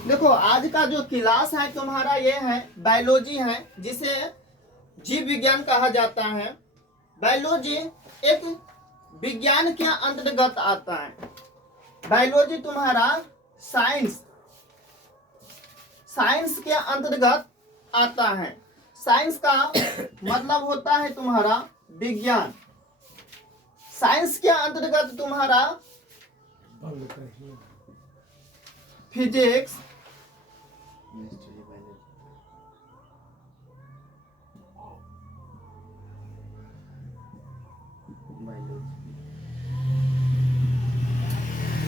देखो आज का जो क्लास है तुम्हारा ये है बायोलॉजी है, जिसे जीव विज्ञान कहा जाता है। बायोलॉजी एक विज्ञान के अंतर्गत आता है। बायोलॉजी तुम्हारा साइंस के अंतर्गत आता है। साइंस का मतलब होता है तुम्हारा विज्ञान। साइंस के अंतर्गत तुम्हारा फिजिक्स,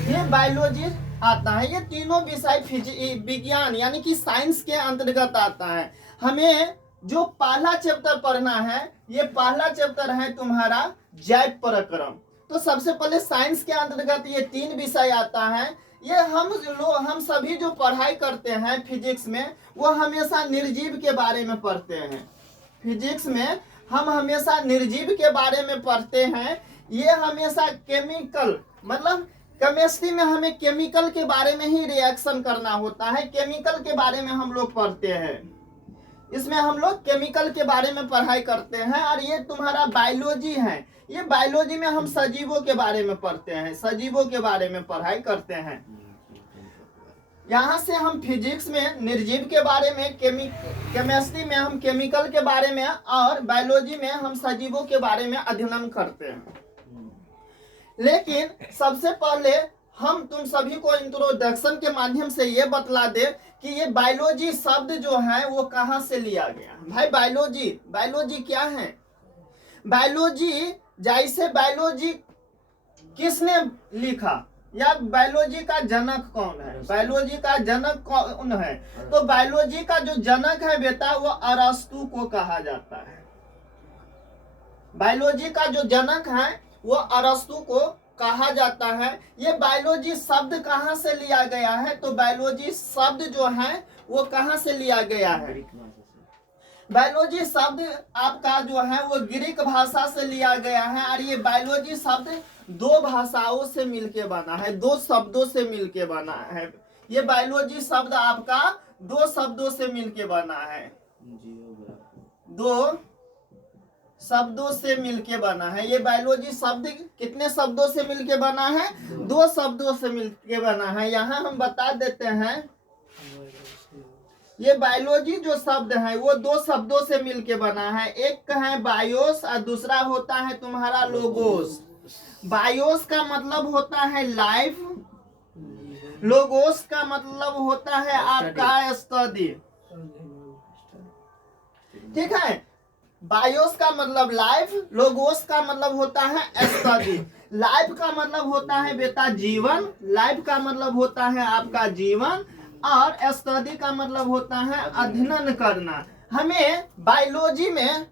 ये बायोलॉजी आता है। ये तीनों विषय विज्ञान यानी कि साइंस के अंतर्गत आता है। हमें जो पहला चैप्टर पढ़ना है, ये पहला चैप्टर है तुम्हारा जैव प्रक्रम। तो सबसे पहले साइंस के अंतर्गत ये तीन विषय आता है। ये हम सभी जो पढ़ाई करते हैं फिजिक्स में, वो हमेशा निर्जीव के बारे में पढ़ते हैं। फिजिक्स में हम हमेशा निर्जीव के बारे में पढ़ते हैं। ये हमेशा केमिकल मतलब केमिस्ट्री में हमें केमिकल के बारे में ही रिएक्शन करना होता है। केमिकल के बारे में हम लोग पढ़ते हैं। इसमें हम लोग केमिकल के बारे में पढ़ाई करते हैं। और ये तुम्हारा बायोलॉजी है। ये बायोलॉजी में हम सजीवों के बारे में पढ़ते हैं, सजीवों के बारे में पढ़ाई करते हैं। यहाँ से हम फिजिक्स में निर्जीव के बारे में, केमिस्ट्री में हम केमिकल के बारे में, और बायोलॉजी में हम सजीवों के बारे में अध्ययन करते हैं। लेकिन सबसे पहले हम तुम सभी को इंट्रोडक्शन के माध्यम से ये बतला दे कि ये बायोलॉजी शब्द जो है वो कहाँ से लिया गया। भाई बायोलॉजी क्या है? बायोलॉजी, जैसे बायोलॉजी किसने लिखा या बायोलॉजी का जनक कौन है? बायोलॉजी का जनक कौन है? तो बायोलॉजी का जो जनक है बेटा, वो अरस्तु को कहा जाता है। बायोलॉजी का जो जनक है वो अरस्तु को कहा जाता है। ये बायोलॉजी शब्द कहाँ से लिया गया है? तो बायोलॉजी शब्द जो है वो कहाँ से लिया गया है? बायोलॉजी शब्द आपका जो है वो ग्रीक भाषा से लिया गया है। और ये बायोलॉजी शब्द दो भाषाओं से मिलके बना है, दो शब्दों से मिलके बना है। ये बायोलॉजी शब्द आपका दो शब्दों से मिलके बना है, दो शब्दों से मिलके बना है। ये बायोलॉजी शब्द कितने शब्दों से मिलके बना है? दो शब्दों से मिलके बना है। यहाँ हम बता देते हैं, ये बायोलॉजी जो शब्द है वो दो शब्दों से मिलके बना है। एक है बायोस और दूसरा होता है तुम्हारा लोगोस। बायोस का मतलब होता है लाइफ, लोगोस का मतलब होता है आपका स्टडी। ठीक है, बायोस का मतलब लाइफ, लोगोस का मतलब होता है स्टडी। लाइफ का मतलब होता है बेटा जीवन, लाइफ का मतलब होता है आपका जीवन, और स्टडी का मतलब होता है अध्ययन करना। हमें बायोलॉजी में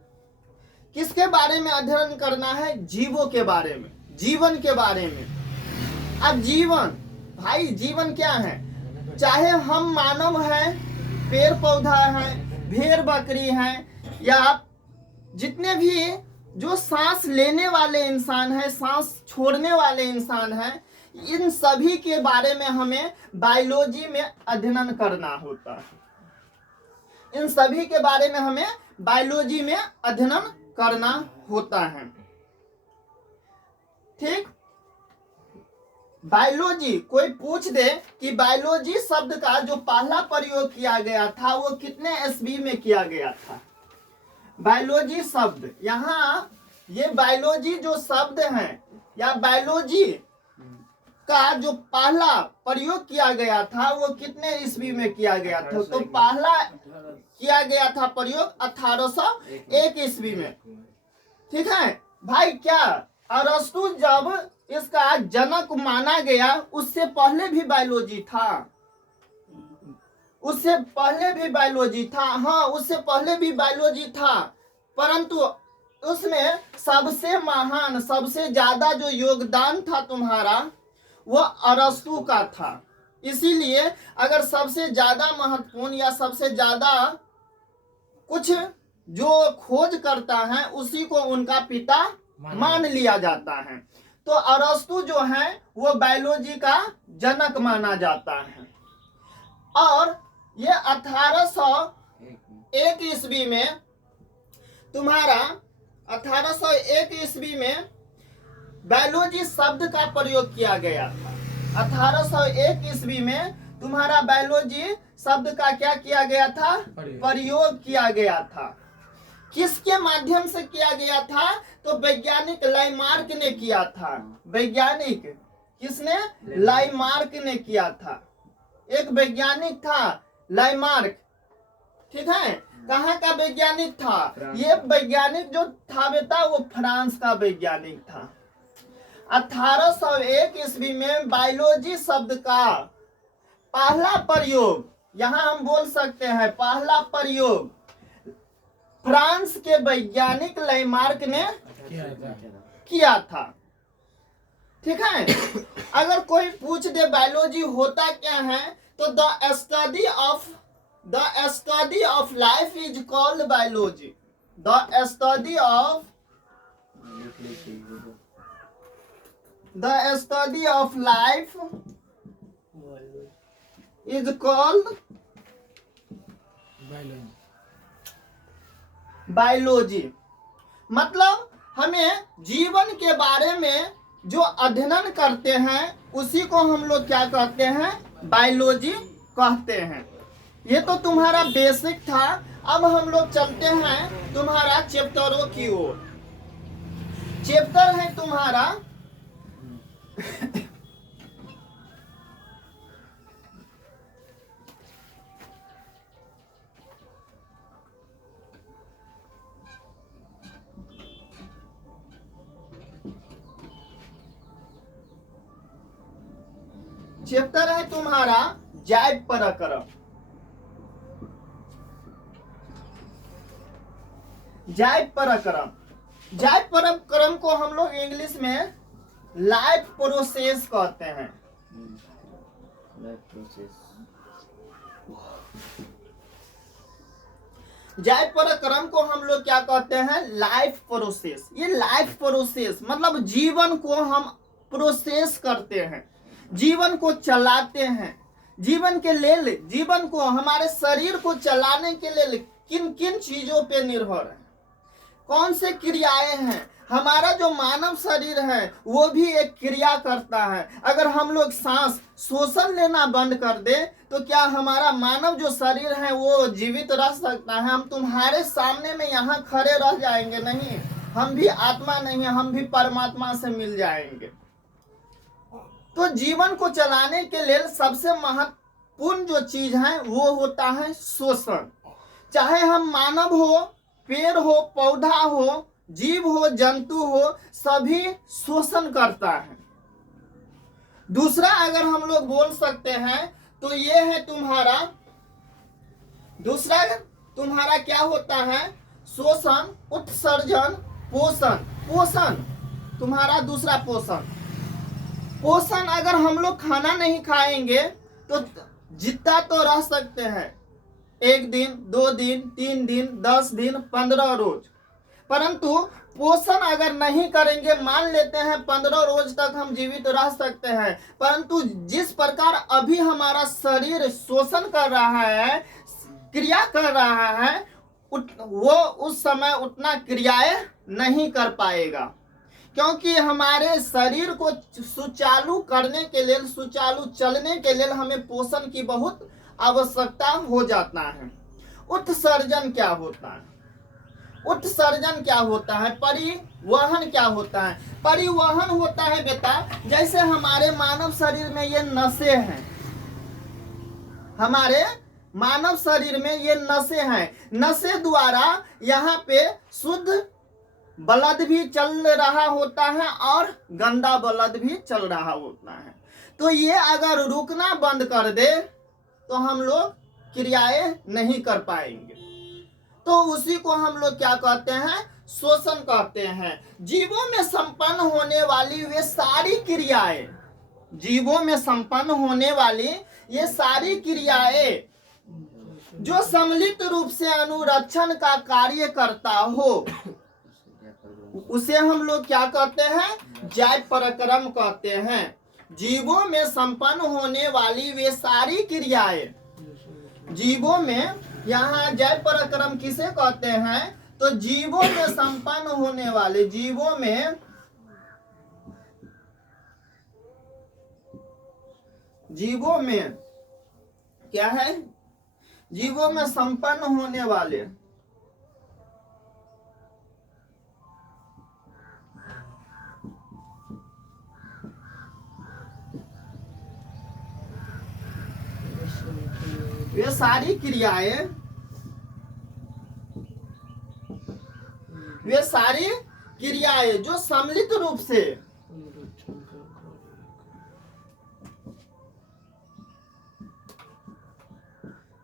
किसके बारे में अध्ययन करना है? जीवों के बारे में, जीवन के बारे में। अब जीवन, भाई जीवन क्या है? चाहे हम मानव हैं, पेड़ पौधा है, भेड़ बकरी है, या जितने भी जो सांस लेने वाले इंसान है, सांस छोड़ने वाले इंसान है, इन सभी के बारे में हमें बायोलॉजी में अध्ययन करना होता है। इन सभी के बारे में हमें बायोलॉजी में अध्ययन करना होता है। ठीक, बायोलॉजी, कोई पूछ दे कि बायोलॉजी शब्द का जो पहला प्रयोग किया गया था वो कितने ईस्वी में किया गया था? बायोलॉजी शब्द, यहाँ ये बायोलॉजी जो शब्द है या बायोलॉजी का जो पहला प्रयोग किया गया था वो कितने ईस्वी में किया गया था? तो पहला किया गया था प्रयोग 1801 ईस्वी में। ठीक है भाई, क्या अरस्तु जब इसका जनक माना गया, उससे पहले भी बायोलॉजी था? उससे पहले भी बायोलॉजी था, हाँ उससे पहले भी बायोलॉजी था, परंतु उसमें सबसे महान, सबसे ज्यादा जो योगदान था तुम्हारा वो अरस्तु का था। इसीलिए अगर सबसे ज्यादा महत्वपूर्ण या सबसे ज्यादा कुछ जो खोज करता है उसी को उनका पिता मान लिया जाता है। तो अरस्तु जो है वो बायोलॉजी का जनक माना जाता है। और ये 1801 ईस्वी में तुम्हारा 1801 ईस्वी में बायोलॉजी शब्द का प्रयोग किया गया था। 1801 ईस्वी में तुम्हारा बायोलॉजी शब्द का क्या किया गया था? प्रयोग किया गया था। किसके माध्यम से किया गया था? तो वैज्ञानिक लाइमार्क ने किया था। वैज्ञानिक किसने? लाइमार्क ने किया था। एक वैज्ञानिक था लाइमार्क, ठीक है। कहाँ का वैज्ञानिक था? ये वैज्ञानिक जो था बेटा वो फ्रांस का वैज्ञानिक था। 1801 ईस्वी में बायोलॉजी शब्द का पहला प्रयोग, यहां हम बोल सकते हैं पहला प्रयोग फ्रांस के वैज्ञानिक लाइमार्क ने किया था, ठीक है। अगर कोई पूछ दे बायोलॉजी होता क्या है, तो the study of life is called biology. The study of life is called biology. मतलब हमें जीवन के बारे में जो अध्ययन करते हैं उसी को हम लोग क्या कहते हैं? बायोलॉजी कहते हैं। ये तो तुम्हारा बेसिक था। अब हम लोग चलते हैं तुम्हारा चैप्टरों की ओर। चैप्टर है तुम्हारा चैप्टर है तुम्हारा जैव पराक्रम। जैव पराक्रम को हम लोग इंग्लिश में लाइफ प्रोसेस कहते हैं। जैव पराक्रम को हम लोग क्या कहते हैं? Life process. ये लाइफ प्रोसेस मतलब जीवन को हम प्रोसेस करते हैं, जीवन को चलाते हैं। जीवन के लिए, जीवन को, हमारे शरीर को चलाने के लिए किन किन चीजों पे निर्भर है, कौन से क्रियाएं हैं। हमारा जो मानव शरीर है वो भी एक क्रिया करता है। अगर हम लोग सांस श्वसन लेना बंद कर दे तो क्या हमारा मानव जो शरीर है वो जीवित रह सकता है? हम तुम्हारे सामने में यहाँ खड़े रह जाएंगे? नहीं, हम भी आत्मा नहीं है, हम भी परमात्मा से मिल जाएंगे। तो जीवन को चलाने के लिए सबसे महत्वपूर्ण जो चीज है वो होता है श्वसन। चाहे हम मानव हो, पेड़ हो, पौधा हो, जीव हो, जंतु हो, सभी श्वसन करता है। दूसरा अगर हम लोग बोल सकते हैं तो ये है तुम्हारा, दूसरा तुम्हारा क्या होता है? श्वसन, उत्सर्जन, पोषण। पोषण तुम्हारा दूसरा पोषण। पोषण अगर हम लोग खाना नहीं खाएंगे तो जितना तो रह सकते हैं, 1 दिन, 2 दिन, 3 दिन, 10 दिन, 15 रोज। परंतु पोषण अगर नहीं करेंगे, मान लेते हैं 15 रोज तक हम जीवित रह सकते हैं, परंतु जिस प्रकार अभी हमारा शरीर शोषण कर रहा है, क्रिया कर रहा है, वो उस समय उतना क्रियाएं नहीं कर पाएगा। क्योंकि हमारे शरीर को सुचारू करने के लिए, सुचारू चलने के लिए हमें पोषण की बहुत आवश्यकता हो जाता है। उत्सर्जन क्या होता है? उत्सर्जन क्या होता है? परिवहन क्या होता है? परिवहन होता है बेटा, जैसे हमारे मानव शरीर में ये नसें हैं, हमारे मानव शरीर में ये नसें हैं, नसें द्वारा यहाँ पे शुद्ध ब्लड भी चल रहा होता है और गंदा ब्लड भी चल रहा होता है। तो ये अगर रुकना बंद कर दे तो हम लोग क्रियाएं नहीं कर पाएंगे। तो उसी को हम लोग क्या कहते हैं? श्वसन कहते हैं। जीवों में संपन्न होने वाली वे सारी क्रियाएं, जीवों में संपन्न होने वाली ये सारी क्रियाएं जो सम्मिलित रूप से अनुरक्षण का कार्य करता हो, उसे हम लोग क्या कहते हैं? जैव पराक्रम कहते हैं। जीवों में संपन्न होने वाली वे सारी क्रियाएं जीवों में, यहाँ जय पराक्रम किसे कहते हैं? तो जीवों में संपन्न होने वाले, जीवों में क्या है? जीवों में संपन्न होने वाले वे सारी क्रियाएं, वे सारी क्रियाएं जो सम्मिलित रूप से,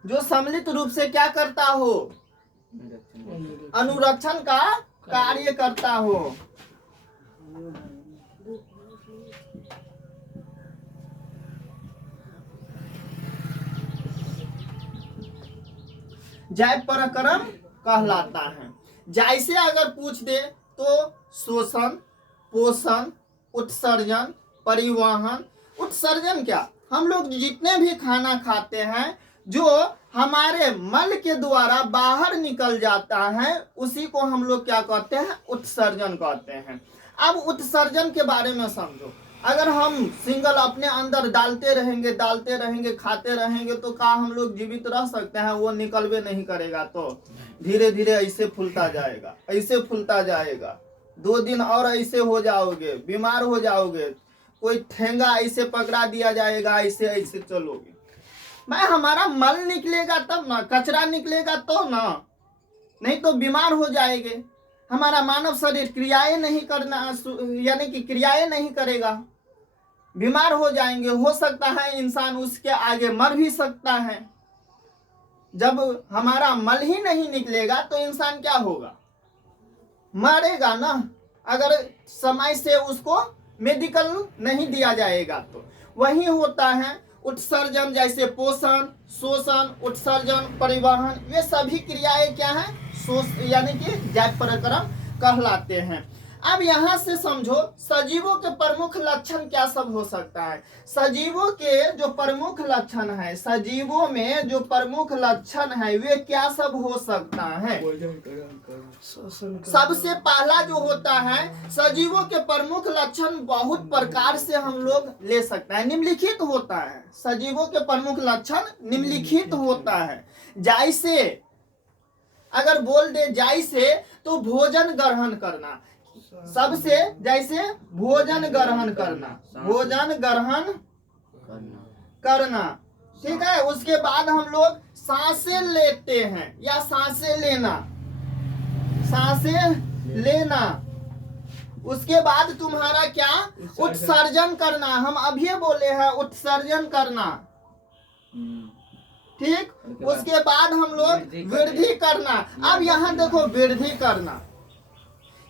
जो सम्मिलित रूप से क्या करता हो? अनुरक्षण का कार्य करता हो। जय पराक्रम कहलाता है। जैसे अगर पूछ दे तो शोषण, पोषण, उत्सर्जन, परिवहन। उत्सर्जन क्या? हम लोग जितने भी खाना खाते हैं जो हमारे मल के द्वारा बाहर निकल जाता है, उसी को हम लोग क्या कहते हैं? उत्सर्जन कहते हैं। अब उत्सर्जन के बारे में समझो। अगर हम सिंगल अपने अंदर डालते रहेंगे, खाते रहेंगे, तो क्या हम लोग जीवित रह सकते हैं? वो निकलवे नहीं करेगा, तो धीरे धीरे ऐसे फूलता जाएगा, ऐसे फूलता जाएगा। 2 दिन और ऐसे हो जाओगे, बीमार हो जाओगे। कोई ठेंगा ऐसे पकड़ा दिया जाएगा, ऐसे ऐसे चलोगे। भाई हमारा मल निकलेगा तब ना, कचरा निकलेगा तो ना, नहीं तो बीमार हो जाएंगे। हमारा मानव शरीर क्रियाएं नहीं करना, यानी कि क्रियाएं नहीं करेगा, बीमार हो जाएंगे। हो सकता है इंसान उसके आगे मर भी सकता है। जब हमारा मल ही नहीं निकलेगा तो इंसान क्या होगा? मरेगा ना, अगर समय से उसको मेडिकल नहीं दिया जाएगा तो। वही होता है उत्सर्जन, जैसे पोषण, शोषण, उत्सर्जन, परिवहन, ये सभी क्रियाएं क्या है? यानी कि जय पराक्रम कहलाते हैं। अब यहाँ से समझो सजीवों के प्रमुख लक्षण क्या सब हो सकता है। सजीवों के जो प्रमुख लक्षण है, सजीवों में जो प्रमुख लक्षण है, वे क्या सब हो सकता है? सबसे पहला जो होता है, सजीवों के प्रमुख लक्षण बहुत प्रकार से हम लोग ले सकता है, निम्नलिखित होता है। सजीवों के प्रमुख लक्षण निम्नलिखित होता है। जैसे अगर बोल दे जैसे, तो भोजन ग्रहण करना, सबसे जैसे भोजन ग्रहण करना, भोजन ग्रहण करना, ठीक है। उसके बाद हम लोग सांसें लेते हैं या सांसें लेना, सांसें लेना। उसके बाद तुम्हारा क्या? उत्सर्जन करना। हम अभी बोले हैं उत्सर्जन करना, ठीक। उसके बाद हम लोग वृद्धि करना। अब यहाँ देखो, वृद्धि करना,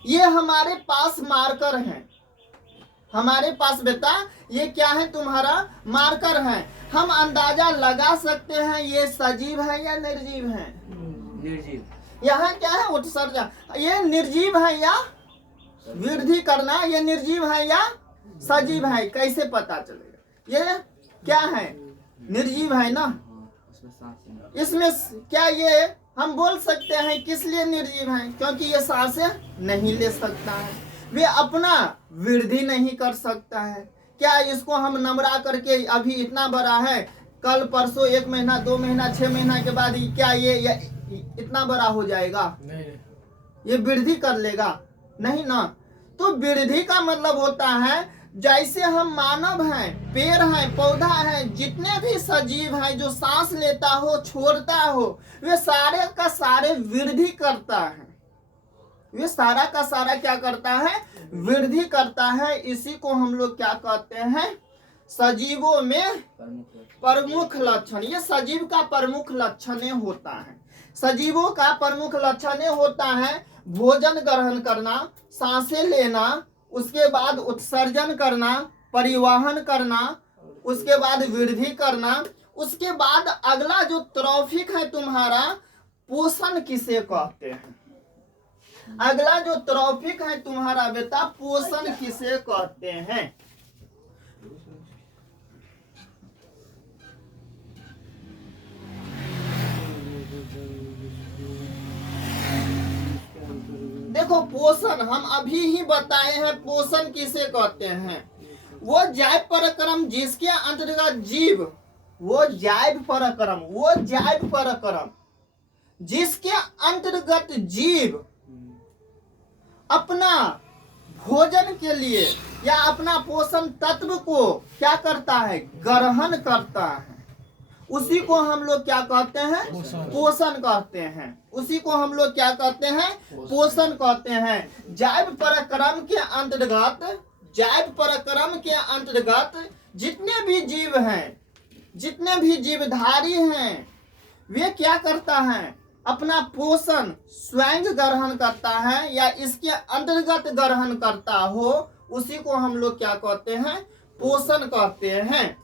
ये हमारे पास मार्कर है, हमारे पास बेटा ये क्या है? तुम्हारा मार्कर है। हम अंदाजा लगा सकते हैं ये सजीव है या निर्जीव है? निर्जीव। यहाँ क्या है? उत्सर्जन। ये निर्जीव है या वृद्धि करना, ये निर्जीव है या सजीव है? कैसे पता चलेगा? ये क्या है? निर्जीव है ना। इसमें क्या ये हम बोल सकते हैं किस लिए निर्जीव है? क्योंकि ये सांसें नहीं ले सकता है, वे अपना वृद्धि नहीं कर सकता है। क्या इसको हम नमरा करके अभी इतना बड़ा है, कल परसों 1 महीना 2 महीना 6 महीना के बाद क्या ये इतना बड़ा हो जाएगा? नहीं। ये वृद्धि कर लेगा? नहीं ना। तो वृद्धि का मतलब होता है जैसे हम मानव हैं, पेड़ हैं, पौधा है, जितने भी सजीव हैं जो सांस लेता हो, छोड़ता हो, वे सारे का सारे वृद्धि करता है। वे सारा का सारा क्या करता है? वृद्धि करता है। इसी को हम लोग क्या कहते हैं? सजीवों में प्रमुख लक्षण। ये सजीव का प्रमुख लक्षण होता है। सजीवों का प्रमुख लक्षण होता है भोजन ग्रहण करना, सांसें लेना, उसके बाद उत्सर्जन करना, परिवहन करना, उसके बाद वृद्धि करना। उसके बाद अगला जो ट्रॉफिक है तुम्हारा, पोषण किसे कहते हैं? अगला जो ट्रॉफिक है तुम्हारा बेटा, पोषण किसे कहते हैं? देखो पोषण हम अभी ही बताए हैं, पोषण किसे कहते हैं? वो जैव पराक्रम जिसके अंतर्गत जीव, वो जैव पराक्रम जिसके अंतर्गत जीव अपना भोजन के लिए या अपना पोषण तत्व को क्या करता है? ग्रहण करता है। उसी को हम लोग क्या कहते हैं? पोषण कहते हैं। उसी को हम लोग क्या कहते हैं? पोषण कहते हैं। जैव पराक्रम के अंतर्गत जितने भी जीव हैं, जितने भी जीवधारी हैं, वे क्या करता है? अपना पोषण स्वयं ग्रहण करता है या इसके अंतर्गत ग्रहण करता हो, उसी को हम लोग क्या कहते हैं? पोषण कहते हैं।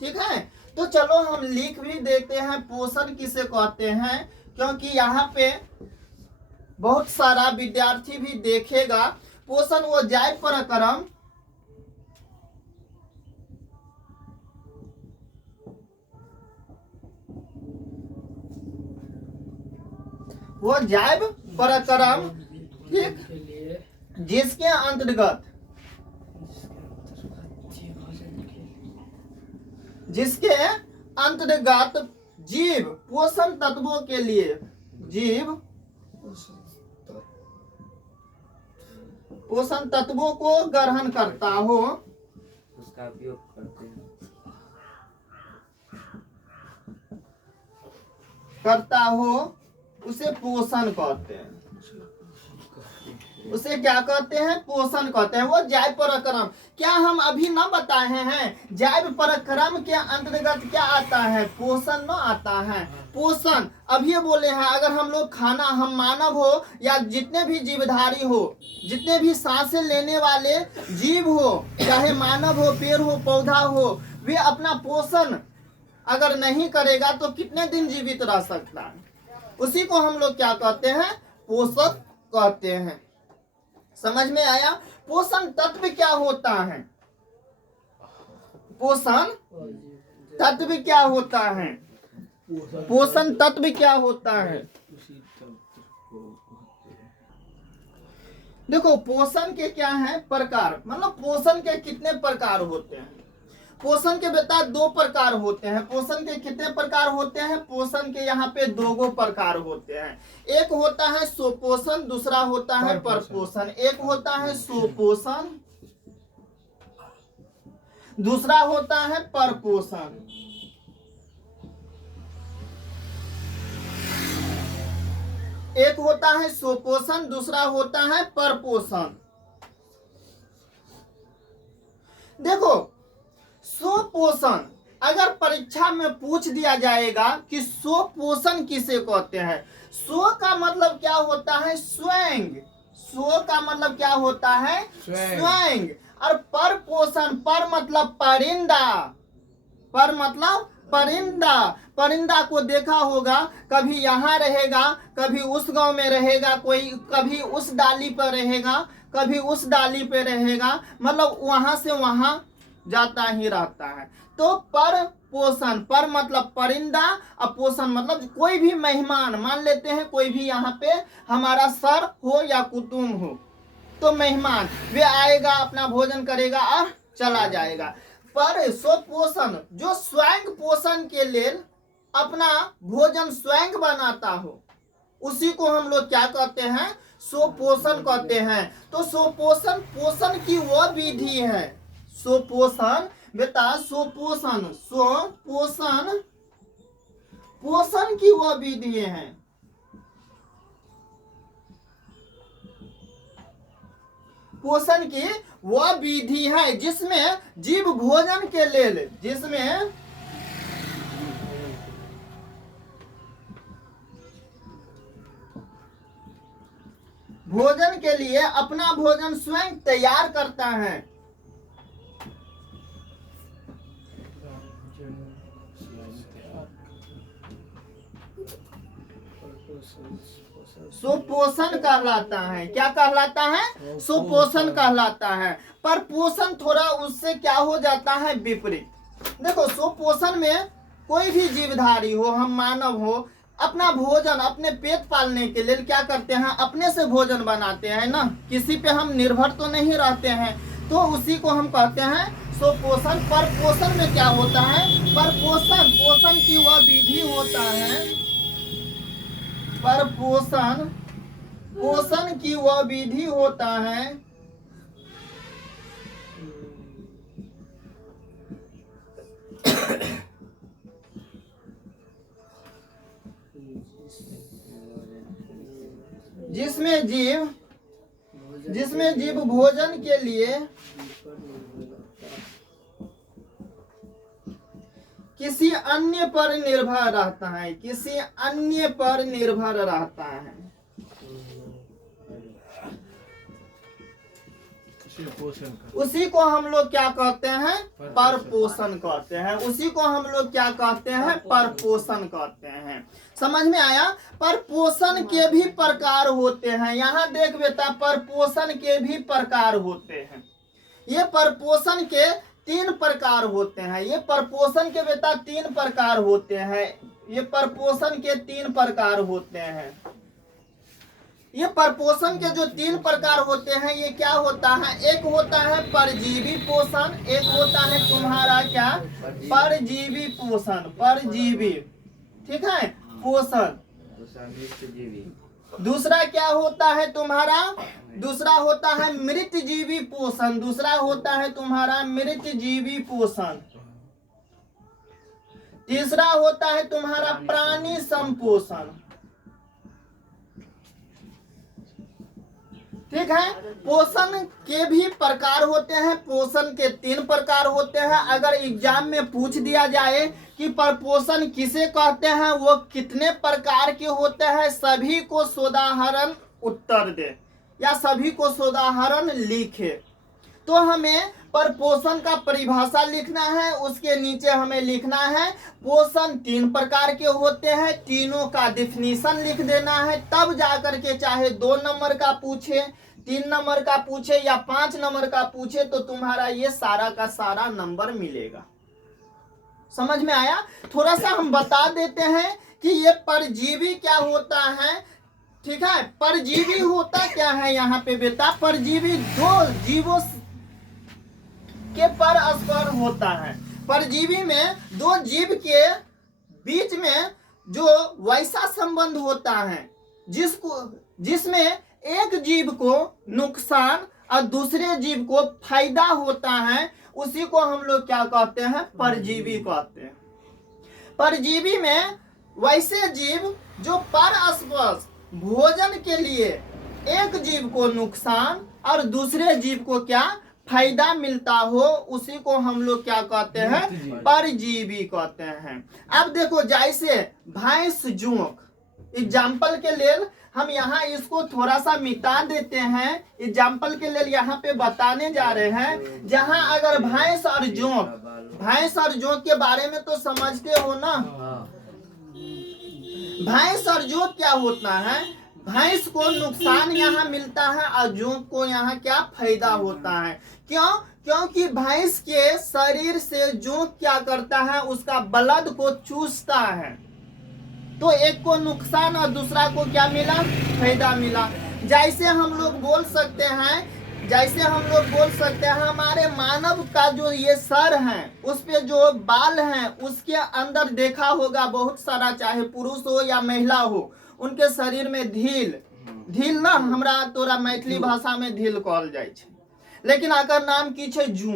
ठीक है, तो चलो हम लिख भी देते हैं पोषण किसे कहते हैं, क्योंकि यहाँ पे बहुत सारा विद्यार्थी भी देखेगा। पोषण वो जैव पराक्रम ठीक, जिसके अंतर्गत जीव पोषण तत्वों के लिए पोषण तत्वों को ग्रहण करता हो, उसका उपयोग करता हो, उसे पोषण कहते हैं। उसे क्या कहते हैं? पोषण कहते हैं। वो जैव पराक्रम, क्या हम अभी न बताए हैं? जैव पराक्रम के अंतर्गत क्या आता है? पोषण न आता है। पोषण अभी बोले हैं, अगर हम लोग खाना, हम मानव हो या जितने भी जीवधारी हो, जितने भी सांसें लेने वाले जीव हो, चाहे मानव हो, पेड़ हो, पौधा हो, वे अपना पोषण अगर नहीं करेगा तो कितने दिन जीवित रह सकता है? उसी को हम लोग क्या कहते हैं? पोषक कहते हैं। समझ में आया? पोषण तत्व क्या होता है? पोषण तत्व क्या होता है? पोषण तत्व क्या होता है? देखो पोषण के क्या है प्रकार, मतलब पोषण के कितने प्रकार होते हैं? पोषण के बेटा दो प्रकार होते हैं। पोषण के कितने प्रकार होते हैं? पोषण के यहाँ पे दो प्रकार होते हैं। एक होता है सुपोषण, दूसरा होता है परपोषण। एक होता है सुपोषण, दूसरा होता है परपोषण। एक होता है सुपोषण, दूसरा होता है परपोषण। देखो सुपोषण अगर परीक्षा में पूछ दिया जाएगा कि सुपोषण किसे कहते हैं, सो का मतलब क्या होता है? स्वयं। सो का मतलब क्या होता है? स्वयं। और परपोषण, पर मतलब परिंदा, पर मतलब परिंदा। परिंदा को देखा होगा, कभी यहाँ रहेगा, कभी उस गांव में रहेगा, कोई कभी उस डाली पर रहेगा, कभी उस डाली पे रहेगा, मतलब वहां से वहां जाता ही रहता है। तो पर पोषण, पर मतलब परिंदा, और पोषण मतलब कोई भी मेहमान, मान लेते हैं कोई भी यहाँ पे हमारा सर हो या कुटुम हो, तो मेहमान वे आएगा, अपना भोजन करेगा और चला जाएगा। पर सुपोषण जो स्वयं पोषण के लिए अपना भोजन स्वयं बनाता हो, उसी को हम लोग क्या कहते हैं? सुपोषण कहते हैं। तो सुपोषण पोषण की वह विधि है। सुपोषण बेटा, सुपोषण पोषण की वह विधि है। पोषण की वह विधि है जिसमें जीव भोजन के लिए, जिसमें भोजन के लिए अपना भोजन स्वयं तैयार करता है। सुपोषण कहलाता है। क्या कहलाता है? सुपोषण कहलाता है। पर पोषण थोड़ा उससे क्या हो जाता है? विपरीत। देखो सुपोषण में कोई भी जीवधारी हो, हम मानव हो, अपना भोजन अपने पेट पालने के लिए क्या करते हैं, अपने से भोजन बनाते हैं ना, किसी पे हम निर्भर तो नहीं रहते हैं। तो उसी को हम कहते हैं सुपोषण। पर पोषण में क्या होता है, पर पोषण पोषण की वह विधि होता है, पर पोषण पोषण की वह विधि होता है जिसमें जीव भोजन के लिए किसी अन्य पर निर्भर रहता है, किसी अन्य पर निर्भर रहता है। उसी को हम लोग क्या कहते हैं, पर पोषण कहते हैं। उसी को हम लोग क्या कहते हैं, पर पोषण कहते हैं। समझ में आया। पर पोषण के भी प्रकार होते हैं। यहाँ देख बेटा, पर पोषण के भी प्रकार होते हैं। ये पर पोषण के 3 प्रकार होते हैं। ये पर पोषण के बेटा 3 प्रकार होते हैं। ये पर पोषण के 3 प्रकार होते हैं। ये परपोषण के जो 3 प्रकार होते हैं, ये क्या होता है, एक होता है परजीवी पोषण, एक होता है तुम्हारा क्या, परजीवी पोषण, परजीवी, ठीक है, पोषण। दूसरा क्या होता है तुम्हारा, दूसरा होता है मृतजीवी पोषण, दूसरा होता है तुम्हारा मृतजीवी पोषण। तीसरा होता है तुम्हारा प्राणी संपोषण। ठीक है। पोषण के भी प्रकार होते हैं। पोषण के 3 प्रकार होते हैं। अगर एग्जाम में पूछ दिया जाए कि परपोषण किसे कहते हैं, वो कितने प्रकार के होते हैं, सभी को सोदाहरण उत्तर दे या सभी को सोदाहरण लिखे। तो हमें परपोषण का परिभाषा लिखना है। उसके नीचे हमें लिखना है पोषण 3 प्रकार के होते हैं, तीनों का डिफिनीशन लिख देना है। तब जाकर के चाहे 2 नंबर का पूछे, 3 नंबर का पूछे या 5 नंबर का पूछे, तो तुम्हारा ये सारा का सारा नंबर मिलेगा। समझ में आया। थोड़ा सा हम बता देते हैं कि ये परजीवी क्या होता है। ठीक है। परजीवी होता क्या है यहाँ पे बेटा, परजीवी 2 जीवों के परस्पर होता है। परजीवी में 2 जीव के बीच में जो वैसा संबंध होता है जिसमें एक जीव को नुकसान और दूसरे जीव को फायदा होता है, उसी को हम लोग क्या कहते हैं, परजीवी कहते हैं। परजीवी में वैसे जीव जो परस्पर भोजन के लिए एक जीव को नुकसान और दूसरे जीव को क्या फायदा मिलता हो, उसी को हम लोग क्या कहते हैं, परजीवी कहते हैं। अब देखो, जैसे भैंस जोंक, एग्जाम्पल के लिए हम यहाँ इसको थोड़ा सा मिटा देते हैं। एग्जाम्पल के लिए यहाँ पे बताने जा रहे हैं। जहाँ अगर भैंस और जोंक के बारे में तो समझते हो ना। भैंस और जोंक क्या होता है, भैंस को नुकसान यहाँ मिलता है और जोंक को यहाँ क्या फायदा होता है। क्यों? क्योंकि भैंस के शरीर से जोंक क्या करता है, उसका ब्लड को चूसता है। तो एक को नुकसान और दूसरा को क्या मिला, फायदा मिला। जैसे हम लोग बोल सकते हैं, हमारे मानव का जो ये सर है, उस पे जो बाल हैं, उसके अंदर देखा होगा बहुत सारा, चाहे पुरुष हो या महिला हो, उनके शरीर में धील ना, हमरा तोरा मैथिली भाषा में धील कहल जाए छे। लेकिन अगर नाम की छे जू,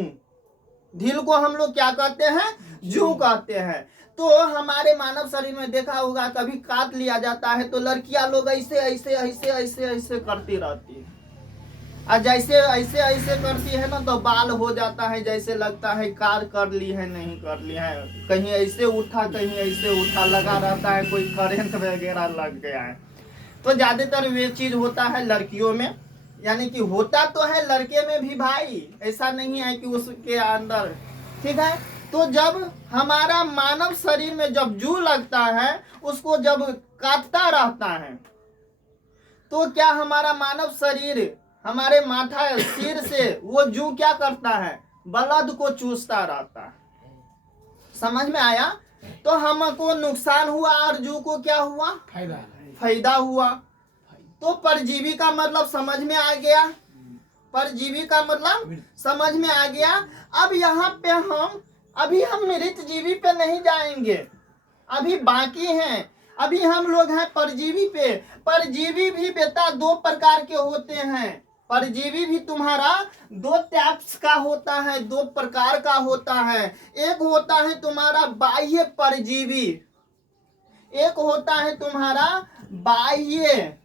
धील को हम लोग क्या कहते हैं, जू कहते हैं। तो हमारे मानव शरीर में देखा होगा, कभी काट लिया जाता है तो लड़कियां लोग ऐसे ऐसे ऐसे ऐसे ऐसे करती रहती है, और जैसे ऐसे ऐसे करती है ना, तो बाल हो जाता है, जैसे लगता है कार कर ली है, नहीं कर ली है, कहीं ऐसे उठा कहीं ऐसे उठा, लगा रहता है कोई करंट वगैरह लग गया है। तो ज्यादातर वे चीज होता है लड़कियों में, यानी कि होता तो है लड़के में भी भाई, ऐसा नहीं है कि उसके अंदर। ठीक है। तो जब हमारा मानव शरीर में जब जू लगता है, उसको जब काटता रहता है, तो क्या हमारा मानव शरीर, हमारे माथा सिर से वो जू क्या करता है, ब्लड को चूसता रहता है। समझ में आया। तो हमको नुकसान हुआ और जू को क्या हुआ, फायदा। फायदा हुआ। तो परजीवी का मतलब समझ में आ गया, परजीवी का मतलब समझ में आ गया। अब यहाँ पे अभी हम मृत जीवी पे नहीं जाएंगे, अभी बाकी हैं। अभी हम लोग हैं परजीवी पे। परजीवी भी बेटा दो प्रकार के होते हैं। परजीवी भी तुम्हारा दो टाइप्स का होता है, दो प्रकार का होता है। एक होता है तुम्हारा बाह्य परजीवी, एक होता है तुम्हारा बाह्य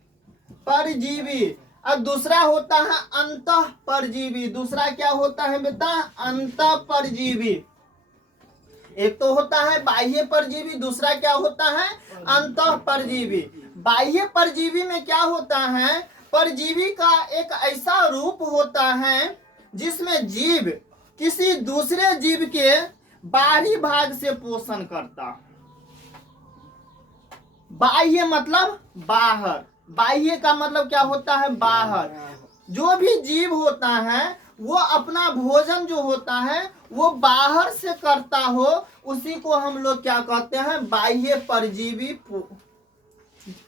परजीवी, और दूसरा होता है अंतः परजीवी। दूसरा क्या होता है बेटा, अंतः परजीवी। एक तो होता है बाह्य परजीवी, दूसरा क्या होता है, अंतः परजीवी। बाह्य परजीवी में क्या होता है, परजीवी का एक ऐसा रूप होता है जिसमें जीव किसी दूसरे जीव के बाहरी भाग से पोषण करता। बाह्य मतलब बाहर, बाह्य का मतलब क्या होता है, बाहर। जो भी जीव होता है वो अपना भोजन जो होता है वो बाहर से करता हो, उसी को हम लोग क्या कहते हैं, बाह्य परजीवी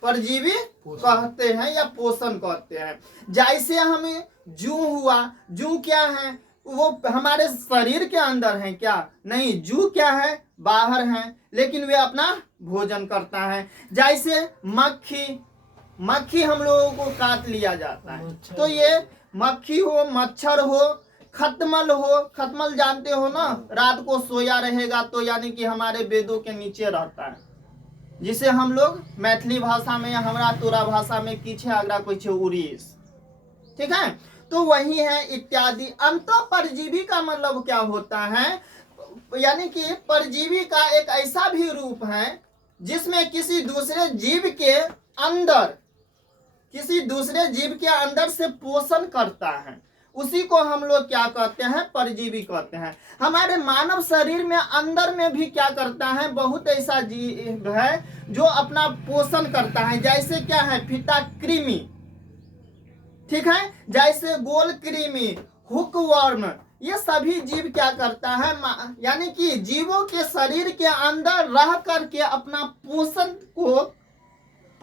परजीवी कहते हैं या पोषण कहते हैं। जैसे हमें जू हुआ, जू क्या है, वो हमारे शरीर के अंदर है क्या, नहीं, जू क्या है, बाहर है, लेकिन वे अपना भोजन करता है। जैसे मक्खी, मक्खी हम लोगों को काट लिया जाता है, तो ये मक्खी हो, मच्छर हो, खटमल हो, खटमल जानते हो ना, रात को सोया रहेगा तो यानी कि हमारे बेदों के नीचे रहता है, जिसे हम लोग मैथिली भाषा में या हमारा तोरा भाषा में कीछे आगरा कोई उड़ीस, ठीक है। तो वही है इत्यादि। अंतः परजीवी का मतलब क्या होता है, यानी कि परजीवी का एक ऐसा भी रूप है जिसमें किसी दूसरे जीव के अंदर, किसी दूसरे जीव के अंदर से पोषण करता है, उसी को हम लोग क्या कहते हैं, परजीवी कहते हैं। हमारे मानव शरीर में अंदर में भी क्या करता है, बहुत ऐसा जीव है जो अपना पोषण करता है। जैसे क्या है, फीता कृमि, ठीक है, जैसे गोल कृमि, हुकवर्म, ये सभी जीव क्या करता है, यानी कि जीवों के शरीर के अंदर रह करके अपना पोषण को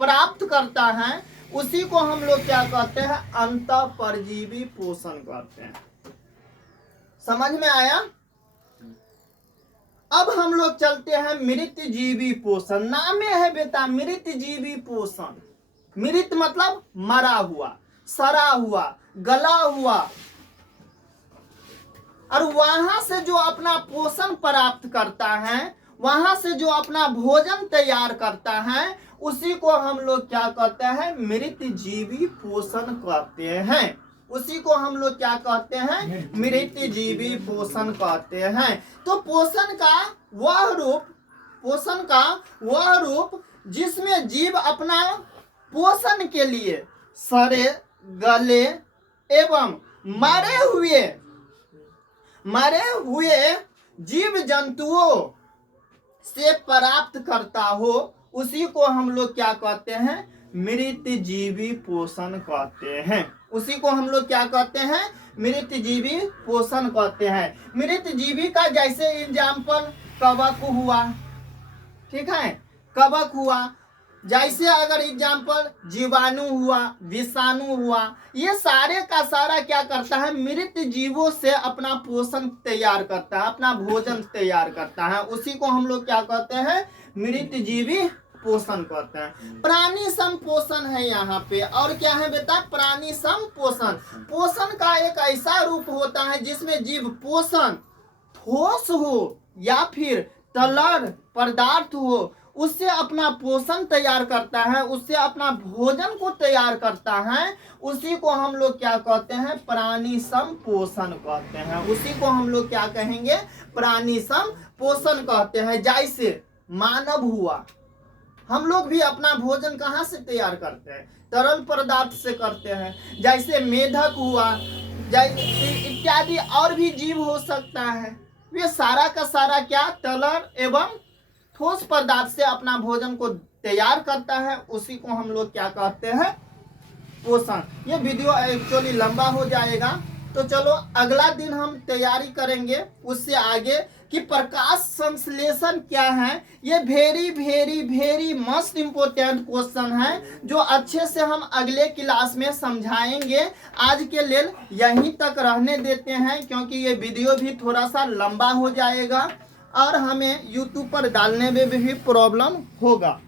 प्राप्त करता है, उसी को हम लोग क्या कहते हैं, अंतः परजीवी पोषण कहते हैं। समझ में आया। अब हम लोग चलते हैं मृत जीवी पोषण। नाम में है बेटा मृत जीवी पोषण। मृत मतलब मरा हुआ, सड़ा हुआ, गला हुआ, और वहां से जो अपना पोषण प्राप्त करता है, वहां से जो अपना भोजन तैयार करता है, उसी को हम लोग क्या कहते हैं, मृत जीवी पोषण कहते हैं। उसी को हम लोग क्या कहते हैं, मृत जीवी पोषण कहते हैं। तो पोषण का वह रूप, पोषण का वह रूप जिसमें जीव अपना पोषण के लिए सड़े गले एवं मरे हुए जीव जंतुओं से प्राप्त करता हो, उसी को हम लोग क्या कहते हैं, मृत जीवी पोषण कहते हैं। उसी को हम लोग क्या कहते हैं, मृत जीवी पोषण कहते हैं। मृत जीवी का जैसे एग्जाम्पल कवक हुआ, ठीक है, कवक हुआ। जैसे अगर एग्जाम्पल जीवाणु हुआ, विषाणु हुआ, ये सारे का सारा क्या करता है, मृत जीवों से अपना पोषण तैयार करता है, अपना भोजन तैयार करता है। उसी को हम लोग क्या कहते हैं, मृत जीवी पोषण कहते हैं। प्राणी सम पोषण है यहाँ पे। और क्या है बेटा, प्राणी सम पोषण। पोषण का एक ऐसा रूप होता है जिसमें जीव पोषण ठोस हो या फिर तरल पदार्थ हो, उससे अपना पोषण तैयार करता है, उससे अपना भोजन को तैयार करता है। उसी को हम लोग क्या कहते हैं, प्राणी सम पोषण कहते हैं। उसी को हम लोग क्या कहेंगे, प्राणी सम पोषण कहते हैं। जैसे मानव हुआ, हम लोग भी अपना भोजन कहाँ से तैयार करते हैं, तरल पदार्थ से करते हैं। जैसे मेढक हुआ, इत्यादि और भी जीव हो सकता है, वे सारा का सारा क्या, तरल एवं ठोस पदार्थ से अपना भोजन को तैयार करता है। उसी को हम लोग क्या कहते हैं, पोषण। ये वीडियो एक्चुअली लंबा हो जाएगा, तो चलो अगला दिन हम तैयारी करेंगे उससे आगे कि प्रकाश संश्लेषण क्या है। ये very very very must important question है जो अच्छे से हम अगले क्लास में समझाएंगे। आज के लिए यहीं तक रहने देते हैं क्योंकि ये वीडियो भी थोड़ा सा लंबा हो जाएगा और हमें यूट्यूब पर डालने में भी प्रॉब्लम होगा।